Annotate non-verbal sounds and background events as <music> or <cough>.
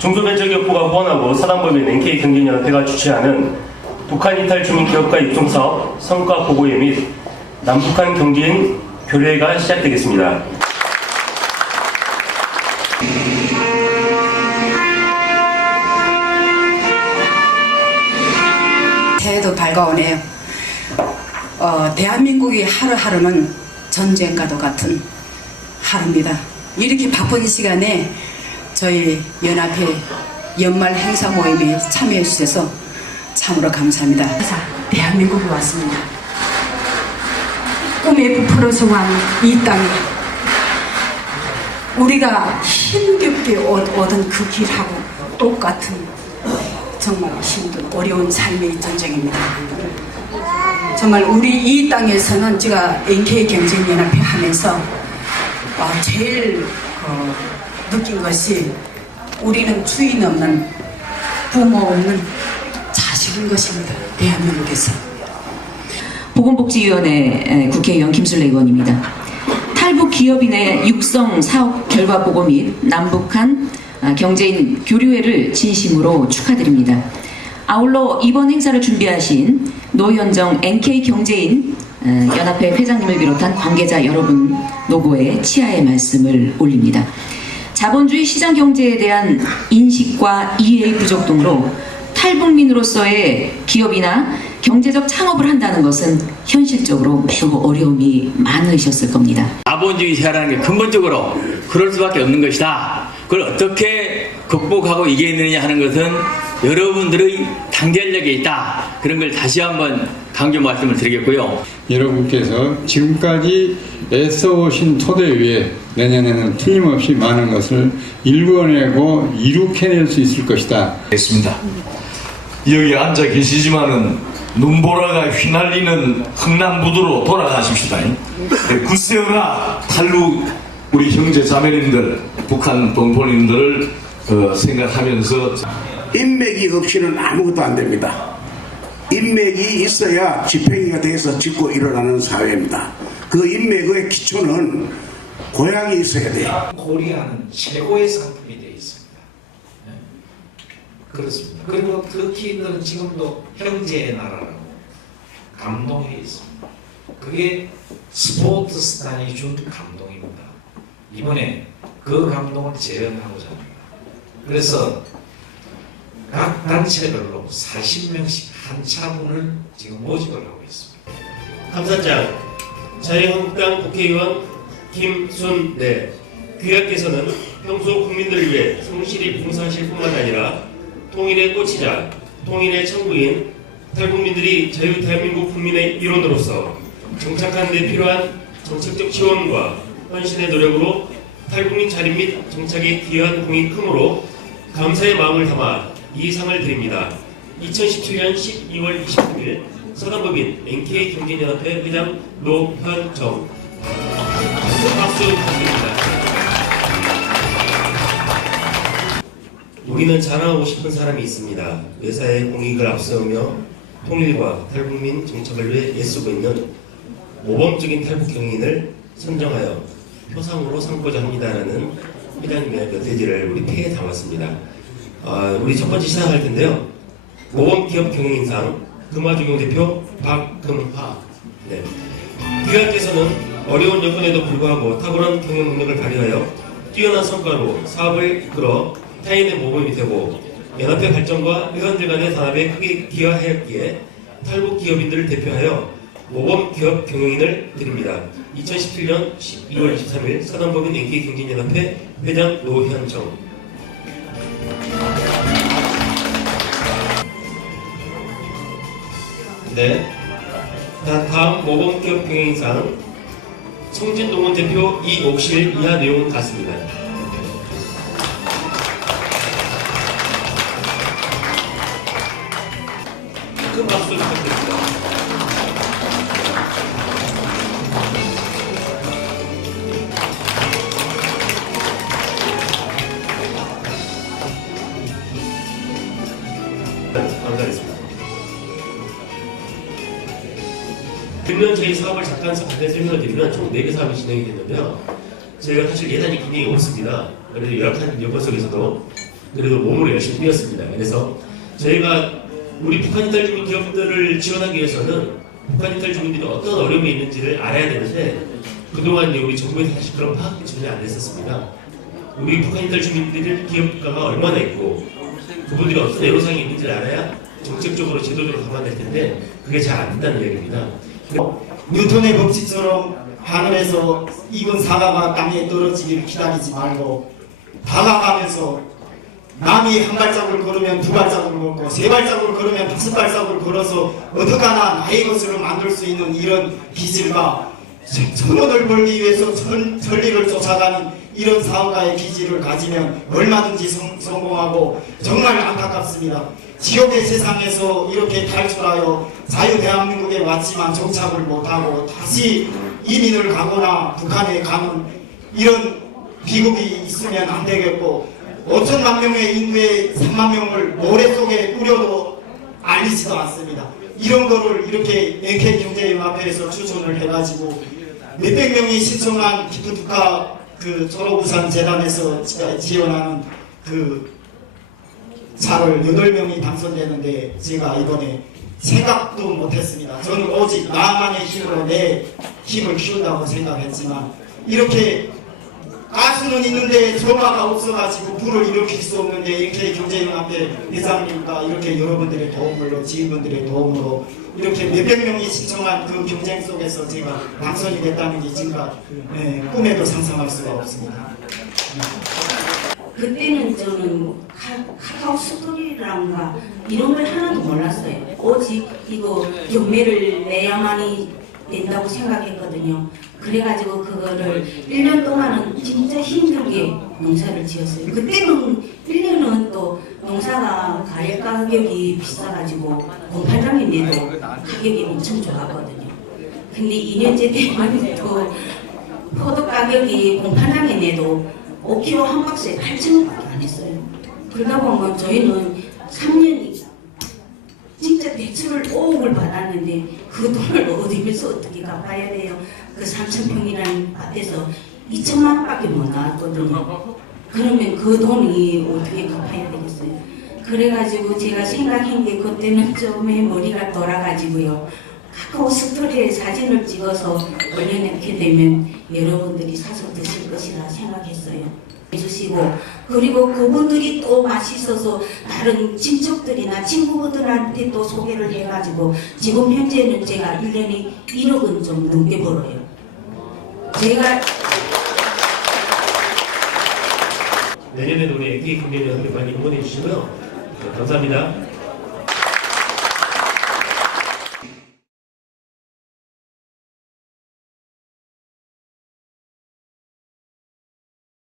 중소벤처기업부가 후원하고 사단법인 NK경제연합회가 주최하는 북한 이탈 주민 기업가 입송 사업 성과 보고회 및 남북한 경제인 교류회가 시작되겠습니다. 새해도 밝아오네요. 어, 대한민국이 하루하루는 전쟁과도 같은 하루입니다. 이렇게 바쁜 시간에 저희 연합회 연말 행사 모임에 참여해 주셔서 참으로 감사합니다. 대한민국에 왔습니다. 꿈에 부풀어서 간이 땅에 우리가 힘겹게 얻- 얻은 그 길하고 똑같은 정말 힘든 어려운 삶의 전쟁입니다. 정말 우리 이 땅에서는 제가 NK 경쟁연합회 하면서 어, 제일 어, 느낀 것이 우리는 주인 없는 부모 없는 자식인 것입니다. 대한민국에서. 보건복지위원회 에, 국회의원 김술래 의원입니다. 탈북 기업인의 육성 사업 결과 보고 및 남북한 아, 경제인 교류회를 진심으로 축하드립니다. 아울러 이번 행사를 준비하신 노현정 NK 경제인 에, 연합회 회장님을 비롯한 관계자 여러분 노고에 치하의 말씀을 올립니다. 자본주의 시장 경제에 대한 인식과 이해의 부족 등으로 탈북민으로서의 기업이나 경제적 창업을 한다는 것은 현실적으로 매우 어려움이 많으셨을 겁니다. 자본주의 사회라는 게 근본적으로 그럴 수밖에 없는 것이다. 그걸 어떻게 극복하고 이겨내느냐 하는 것은 여러분들의 단결력에 있다. 그런 걸 다시 한번 강조 말씀을 드리겠고요. 여러분께서 지금까지 애써오신 토대 위에 내년에는 틀림없이 많은 것을 일궈내고 이룩해낼 수 있을 것이다. 있습니다. 여기 앉아 계시지만은 눈보라가 휘날리는 흥남부두로 돌아가십시다. 네, 굳세어나 탈북 우리 형제 자매님들, 북한 동포님들을 어, 생각하면서 인맥이 없이는 아무것도 안 됩니다. 인맥이 있어야 집행위가 돼서 짓고 일어나는 사회입니다. 그 인맥의 기초는 고향이 있어야 돼요. 코리아는 최고의 상품이 되어 있습니다. 네. 그렇습니다. 그리고 터키는 지금도 형제의 나라라고 감동해 있습니다. 그게 스포츠 스탄이 준 감동입니다. 이번에 그 감동을 재현하고자 합니다. 그래서 각 단체별로 40명씩 한 차분을 지금 모집을 하고 있습니다. 감사장 자유한국당 국회의원 김순례 귀하께서는 평소 국민들을 위해 성실히 봉사하실 뿐만 아니라 통일의 꽃이자 통일의 천국인 탈북민들이 자유 대한민국 국민의 일원으로서 정착하는 데 필요한 정책적 지원과 헌신의 노력으로 탈북민 자립 및 정착에 기여한 공이 크므로 감사의 마음을 담아 이 상을 드립니다. 2017년 12월 29일 서단법인 NK 경제연합회 회장 노현정 큰 박수 부탁드립니다. 우리는 자랑하고 싶은 사람이 있습니다. 외사의 공익을 앞세우며 통일과 탈북민 정착을 위해 애쓰고 있는 모범적인 탈북 경인을 선정하여 표상으로 삼고자 합니다라는 회장님의 메시지를 우리 폐에 담았습니다. 아, 우리 첫 번째 시작할 텐데요. 모범기업 경영인상 금화주경 대표 박금화. 네. 귀하께서는 어려운 여건에도 불구하고 탁월한 경영 능력을 발휘하여 뛰어난 성과로 사업을 이끌어 타인의 모범이 되고 연합회 발전과 회원들 간의 단합에 크게 기여하였기에 탈북 기업인들을 대표하여 모범 기업 경영인을 드립니다. 2017년 12월 23일 사단법인 NK 경진연합회 회장 노현정. 네. 자, 다음 모범기업 경영인상 송진동원 대표 이옥실 이하 내용은 같습니다. 큰 박수 부탁드립니다. 그러면 저희 사업을 잠깐 간단히 설명을 드리면 총 4개 사업이 진행이 됐는데요. 저희가 사실 예산이 굉장히 없습니다. 그래서 열악한 여건 속에서도 그래도 몸으로 열심히 뛰었습니다. 그래서 저희가 우리 북한 이탈 주민 기업들을 지원하기 위해서는 북한 이탈 주민들이 어떤 어려움이 있는지를 알아야 되는데 그동안 우리 정부에서 사실 그런 파악이 전혀 안 됐었습니다. 우리 북한 이탈 주민들의 기업가가 얼마나 있고 그분들이 어떤 애로사항이 있는지를 알아야 정책적으로 제도적으로 가만 될 텐데 그게 잘 안 된다는 얘기입니다. 뉴턴의 법칙처럼 하늘에서 익은 사과가 땅에 떨어지기를 기다리지 말고 다가가면서 남이 한 발자국을 걸으면 두 발자국을 걷고 세 발자국을 걸으면 다섯 발자국을 걸어서 어떡하나 나의 것으로 만들 수 있는 이런 기질과 천원을 벌기 위해서 전, 전리를 쫓아가는 이런 사업가의 기질을 가지면 얼마든지 성, 성공하고 정말 안타깝습니다. 지옥의 세상에서 이렇게 탈출하여 자유 대한민국에 왔지만 정착을 못하고 다시 이민을 가거나 북한에 가는 이런 비극이 있으면 안 되겠고 5천만 명의 인구의 3만 명을 모래 속에 뿌려도 알리지도 않습니다. 이런 거를 이렇게 NK 경제연합회에서 추천을 해가지고 몇백 명이 신청한 기프트카 그 졸업우산 재단에서 지- 지원하는 그 차를 8명이 당선되는데 제가 이번에 생각도 못했습니다. 저는 오직 나만의 힘으로 내 힘을 키운다고 생각했지만 이렇게 가수는 있는데 전화가 없어가지고 불을 일으킬 수 없는데 이렇게 경제연합회 회장님과 이렇게 여러분들의 도움으로 지인분들의 도움으로 이렇게 몇백 명이 신청한 그 경쟁 속에서 제가 당선이 됐다는 게 지금까 예, 꿈에도 상상할 수가 없습니다. 그때는 저는 뭐 카, 카카오 스토리란가 이런 걸 하나도 몰랐어요. 오직 이거 경매를 내야만이 된다고 생각했거든요. 그래가지고 그거를 1년 동안은 진짜 힘들게 농사를 지었어요. 그때는 1년은 또 농사가 과일 가격이 비싸가지고 공판장에 내도 가격이 엄청 좋았거든요. 근데 2년째 되면 <laughs> 또 포도 가격이 공판장에 내도 5kg 한 박스에 8,000원밖에 안 했어요. 그러다 보면 저희는 3년이 진짜 대출을 5억을 받았는데 그 돈을 <laughs> 어디에서 어떻게 갚아야 돼요? 그 3,000평이라는 밭에서 2천만 원밖에 못 나왔거든요. 그러면 그 돈이 어떻게 갚아야 되겠어요? 그래가지고 제가 생각한 게 그때는 좀에 머리가 돌아가지고요. 카카오 스토리에 사진을 찍어서 올려놓게 되면 여러분들이 사서 것이라 생각했어요. 해주시고 그리고 그분들이 또 맛있어서 다른 친척들이나 친구분들한테 또 소개를 해가지고 지금 현재는 제가 1년에 1억은 좀 넘게 벌어요. 제가 내년에도 우리 애기 금연연합을 많이 응원해 주시고요. 네, 감사합니다.